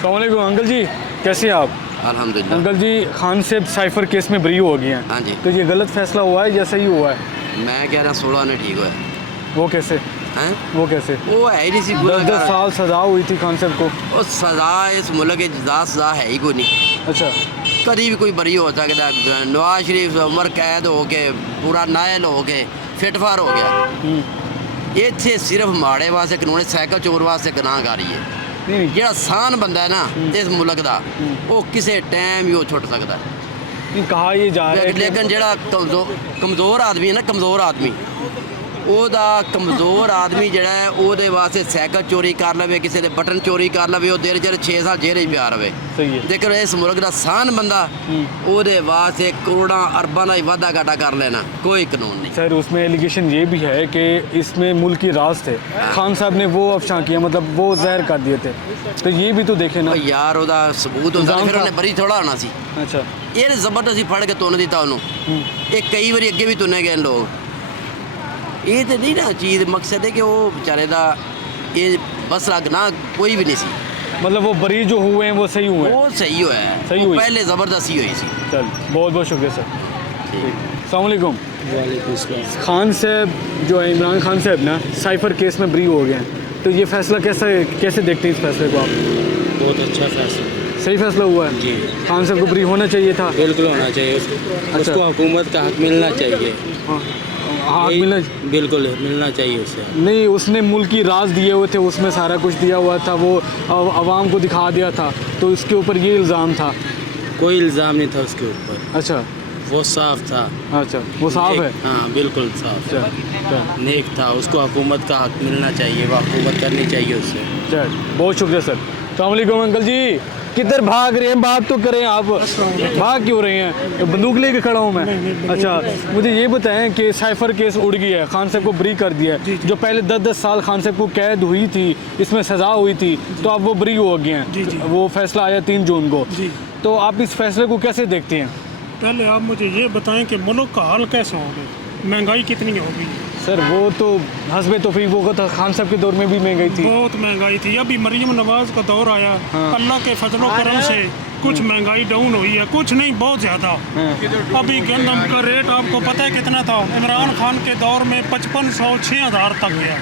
अस्सलामुअलैकुम अंकल जी, कैसे हैं आप? अल्हम्दुलिल्लाह। अंकल जी, खान साहब साइफर केस में बरी हो गए हैं। हाँ जी। तो ये गलत फैसला हुआ है या सही हुआ है? मैं कह रहा 16 ने ठीक होया वो कैसे? हैं। वो कैसे? वो है ही नहीं सी 10 साल सजा हुई थी खान साहब को। वो सजा इस मुल्क के जदा सजा है ही कोई नहीं। अच्छा। कभी भी कोई बरी हो सकता है। नवाज शरीफ उम्र कैद हो के पूरा नायल हो के फिटफार हो गया। इतने सिर्फ माड़े वास्ते कानून साइकिल चोर वास्ते गुनाहगारी है। नहीं ਜਿਹੜਾ ਆਸਾਨ ਬੰਦਾ ਹੈ ਨਾ ਇਸ ਮੁਲਕ ਦਾ ਉਹ ਕਿਸੇ ਟਾਈਮ ਹੀ ਉਹ ਛੁੱਟ ਸਕਦਾ ਹੈ। नहीं, कहा ये जा रहा है कि ਲੇਕਿਨ ਜਿਹੜਾ ਕਮਜ਼ੋਰ ਆਦਮੀ ਹੈ ਨਾ ਕਮਜ਼ੋਰ ਆਦਮੀ ਉਹਦਾ ਕਮਜ਼ੋਰ ਆਦਮੀ ਜਿਹੜਾ ਹੈ ਉਹਦੇ ਵਾਸਤੇ ਸਾਈਕਲ ਚੋਰੀ ਕਰ ਲਵੇ ਕਿਸੇ ਦੇ ਬਟਨ ਚੋਰੀ ਕਰ ਲਵੇ ਉਹ ਦੇਰ ਜਿਹੜੇ 6 ਸਾਲ ਜੇਲ੍ਹ 'ਚ ਪਿਆ ਰਵੇ। सही है। ਲੇਕਿਨ ਇਸ ਮੁਲਕ ਦਾ ਆਸਾਨ ਬੰਦਾ ਉਹਦੇ ਵਾਸਤੇ ਕਰੋੜਾਂ ਅਰਬਾਂ ਦਾ ਹੀ ਵਾਧਾ ਘਾਟਾ ਕਰ ਲੈਣਾ ਕੋਈ ਕਾਨੂੰਨ नहीं। सर, उसमें एलिगेशन ये भी है कि इसमें मुल्क की राज थे, खान साहब ने वो अफशां किया, मतलब वो जहर कर दिए थे। तो ये भी तो देखे ना। ਉਹ ਯਾਰ ਉਹਦਾ ਸਬੂਤ ਹੁੰਦਾ ਇਲਜ਼ਾਮ ਫਿਰ ਉਹਨੇ ਤਾਂ- ਬਰੀ ਥੋੜਾ ਹੋਣਾ ਸੀ। अच्छा। ਇਹ ਜ਼ਬਰਦਸਤੀ ਫੜ ਕੇ ਤੁੰਨ ਦਿੱਤਾ ਉਹਨੂੰ। ਇਹ ਕਈ ਵਾਰੀ ਅੱਗੇ ਵੀ ਤੁੰਨੇ ਗਏ ਲੋਕ। ਇਹ ਤੇ ਨਹੀਂ ਨਾ ਚੀਜ਼ ਮਕਸਦ ਹੈ ਕਿ ਉਹ ਵਿਚਾਰੇ ਦਾ ਇਹ ਮਸਲਾ ਗੁਨਾਹ ਕੋਈ ਵੀ ਨਹੀਂ ਸੀ। मतलब वो बरी जो हुए हैं वो सही हुए हैं। ਉਹ ਸਹੀ ਹੋਇਆ ਹੈ। ਸਹੀ ਉਹ ਹੋਈ। ਪਹਿਲੇ ਜ਼ਬਰਦस्ती ਹੋਈ ਸੀ। चल, बहुत बहुत शुक्रिया सर। अस्सलाम वालेकुम। खान साहब जो है, इमरान खान साहब ना साइफर केस में बरी हो गए हैं, तो ये फैसला कैसे देखते हैं इस फैसले को आप? बहुत अच्छा फैसला। सही फैसला हुआ है? जी। खान साहब को बरी होना चाहिए था। बिल्कुल होना चाहिए उसको हुकूमत का हक मिलना चाहिए। हाँ, यही- मिलना बिल्कुल मिलना चाहिए उससे। नहीं, उसने मुल्क की राज दिए हुए थे, उसमें सारा कुछ दिया हुआ था, वो आवाम को दिखा दिया था, तो उसके ऊपर ये इल्ज़ाम था। कोई इल्ज़ाम नहीं था उसके ऊपर, अच्छा वो साफ था। अच्छा, वो साफ है। नेक- हाँ बिल्कुल साफ। चल चल नेक था, उसको हुकूमत का हक मिलना चाहिए, वो हुकूमत करनी चाहिए उससे। चल, बहुत शुक्रिया सर। अस्सलाम वालेकुम अंकल जी, किधर भाग रहे हैं? बात तो करें आप, भाग क्यों रहे हैं? बंदूक लेके खड़ा हूँ मैं। अच्छा, मुझे ये बताएं कि साइफर केस उड़ गया है, खान साहब को बरी कर दिया है। जो पहले 10-10 साल खान साहब को कैद हुई थी, इसमें सज़ा हुई थी, तो अब वो बरी हो गए हैं। वो फैसला आया 3 जून को। तो आप इस फैसले को कैसे देखते हैं? पहले आप मुझे ये बताएं कि मुल्क का हाल कैसा हो गया, महंगाई कितनी हो गई? सर, वो तो हस्बे तौफीक वो तो खान साहब के दौर में भी महंगाई थी। बहुत महंगाई थी। अभी मरीम नवाज का दौर आया, अल्लाह के फजलो करम से कुछ महंगाई डाउन हुई है, कुछ नहीं बहुत ज़्यादा। अभी गंदम का रेट आपको पता है कितना था? इमरान खान के दौर में 5500 6000 तक गया।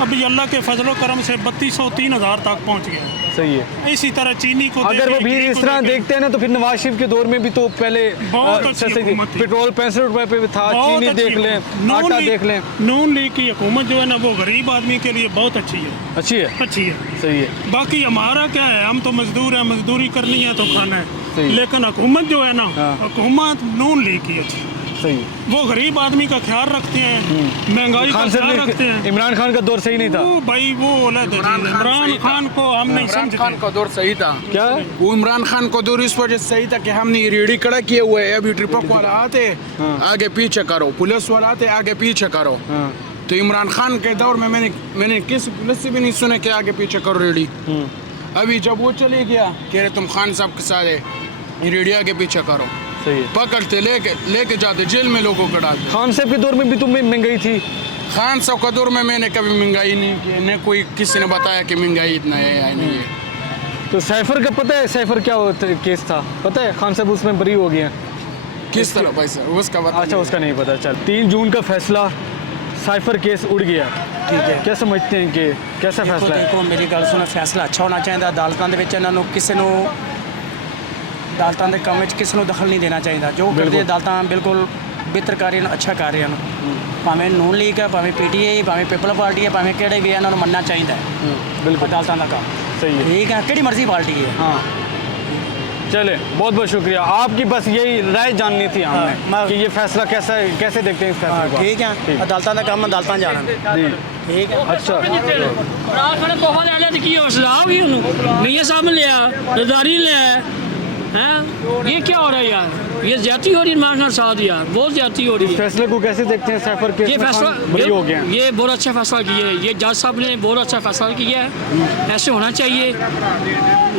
अभी अल्लाह के फजलो करम से 3200 3000 तक पहुँच गया। सही है। इसी तरह चीनी को अगर वो देखें, भी घी इस को तरह देखें। देखते हैं ना, तो फिर नवाज शरीफ के दौर में भी तो पहले बहुत अच्छी सस्ती थी। हुकूमत थी। पेट्रोल 65 रुपए पे था, बहुत चीनी अच्छी देख लें, हुकूमत। आटा देख लें। नून लीग की हुकूमत जो है ना वो गरीब आदमी के लिए बहुत अच्छी है। अच्छी है। अच्छी है। सही है। बाकी हमारा क्या है, हम तो मजदूर हैं, मजदूरी करनी है तो खाना सही। है। लेकिन हुकूमत जो है ना, हाँ। हुकूमत नून लीग की अच्छी। सही है। वो गरीब आदमी का ख्याल रखते हैं, महंगाई का खान ख्याल साहब रखते ने हैं। इमरान खान का दौर सही नहीं था। वो भाई वो अलग है चीज़। इमरान खान को हम नहीं इमरान खान समझते। का दौर सही था। क्या? वो इमरान खान का दौर इस वजह से सही था कि हमने रेडी खड़ा किए हुए है। अभी ट्रिपक वाला आते आगे पीछे करो, पुलिस वाला आते आगे पीछे करो। हाँ। तो इमरान खान के दौर में मैंने किसी पुलिस से भी नहीं सुने कि आगे पीछे करो रेडी। अभी जब वो चले गया कह रहे तुम खान साहब के साथ है, रेडी आगे पीछे करो, सही है। पकड़ते लेके जाते जेल में लोगों को डालते। खान साहब के दौर में भी तो महंगाई थी। खान साहब का दौर में मैंने कभी महंगाई नहीं की, न कोई किसी ने बताया कि महंगाई इतना है या नहीं है। तो साइफर का पता है? साइफर क्या केस था पता है? खान साहब उसमें बरी हो गए हैं। किस तरह पैसा उसका बता। अच्छा, उसका नहीं पता। चल, 3 जून का फैसला, साइफर केस उड़ गया। ठीक है। क्या समझते हैं कि कैसा फैसला है? देखो मेरी गल सुनो, फैसला अच्छा होना चाहिए। अदालतों ਦੇ ਵਿੱਚ ਇਹਨਾਂ ਨੂੰ ਕਿਸੇ ਨੂੰ ਅਦਾਲਤਾਂ ਦੇ ਕੰਮ ਵਿੱਚ ਕਿਸੇ ਨੂੰ ਦਖਲ ਨਹੀਂ ਦੇਣਾ ਚਾਹੀਦਾ। ਜੋ ਕਰਦੇ ਅਦਾਲਤਾਂ ਬਿਲਕੁਲ ਬਿਹਤਰ ਕਰ ਰਹੀਆਂ, ਅੱਛਾ ਕਰ ਰਹੀਆਂ ਨੇ। ਭਾਵੇਂ ਨੂਨ ਲੀਗ ਹੈ, ਭਾਵੇਂ ਪੀਟੀਆਈ, ਭਾਵੇਂ ਪੀਪਲ ਪਾਰਟੀ ਹੈ, ਭਾਵੇਂ ਕਿਹੜੇ ਵੀ ਹੈ, ਇਹਨਾਂ ਨੂੰ ਮੰਨਣਾ ਚਾਹੀਦਾ ਹੈ बिल्कुल ਅਦਾਲਤਾਂ ਦਾ ਕੰਮ। सही है। ठीक है, ਕਿਹੜੀ ਮਰਜ਼ੀ ਪਾर्टी है। हाँ, चले, बहुत बहुत शुक्रिया। आपकी बस यही राय जाननी थी हमने हाँ, कि ये फैसला कैसे देखते हैं इस फैसले को? ठीक है, ਅਦਾਲਤਾਂ ਦਾ ਕੰਮ ਅਦਾਲਤਾਂ ਜਾਣਨ। जी। ठीक है। अच्छा। ਰਾਤ ਨੇ ਤੋਹਫਾ ਲੈ ਲਿਆ ਤੇ ਕੀ ਹੌਸਲਾ ਆ ਗਈ ਉਹਨੂੰ ਮੀਆਂ ਸਾਹਿਬ ਨੇ ਲਿਆ ਰਜ਼ਾਰੀ ਲਿਆ हैं ये क्या हो रहा है यार, ये ज्यादती हो रही है इमरान खान साहब यार, बहुत ज्यादती हो रही है। फैसले को कैसे देखते हैं? साइफर केस ये में फैसला खान बरी हो गए हैं। ये बहुत अच्छा फैसला किया है, ये जज साहब ने बहुत अच्छा फैसला किया है। ऐसे होना चाहिए,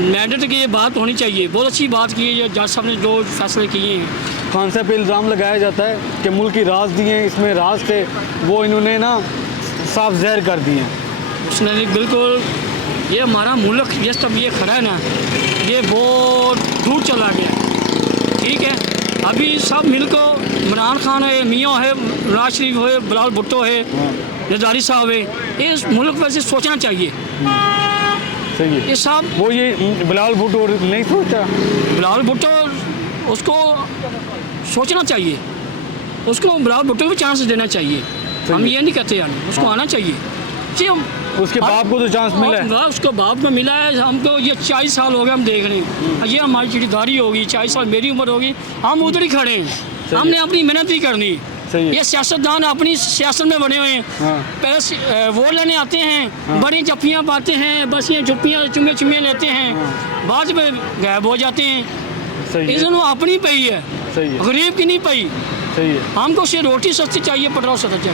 मैंडेट की ये बात होनी चाहिए। बहुत अच्छी बात की है जज साहब ने जो फैसले किए हैं। खान साहब पे इल्ज़ाम लगाया जाता है कि मुल्क की राज दिए, इसमें राज थे, वो इन्होंने ना साफ जहर कर दिए हैं। उसने बिल्कुल ये हमारा मुल्क जिस तब ये खड़ा है ना, ये बहुत दूर चला गया। ठीक है, अभी सब मिलकर इमरान खान है, मियाँ है, नवाज शरीफ है, बिलावल भुट्टो है, जरदारी साहब है, ये इस मुल्क पर से सोचना चाहिए। सही है। ये सब वो ये बिलावल भुट्टो नहीं सोचा? बिलावल भुट्टो उसको सोचना चाहिए, उसको बिलावल भुट्टो को भी चांस देना चाहिए। हम ये नहीं कहते यार, उसको आना चाहिए जी। हम उसके बाप को तो चांस मिला है। उसको बाप को मिला है। हमको ये 40 साल हो गए हम देख रहे हैं, ये हमारी जिम्मेदारी होगी। 40 साल मेरी उम्र होगी, हम उधर ही खड़े हैं, हमने अपनी मेहनत ही करनी। ये सियासतदान अपनी सियासत में बने हुए हैं। पहले वोट लेने आते हैं, बड़ी जप्पियाँ पाते हैं, बस ये जुप्पियाँ चुम्मे लेते हैं, बाद में गायब हो जाते हैं। इसमें अपनी पई है, गरीब की नहीं पई। सही है। हमको सिर्फ रोटी सस्ती चाहिए, पेट्रोल सस्ता चाहिए।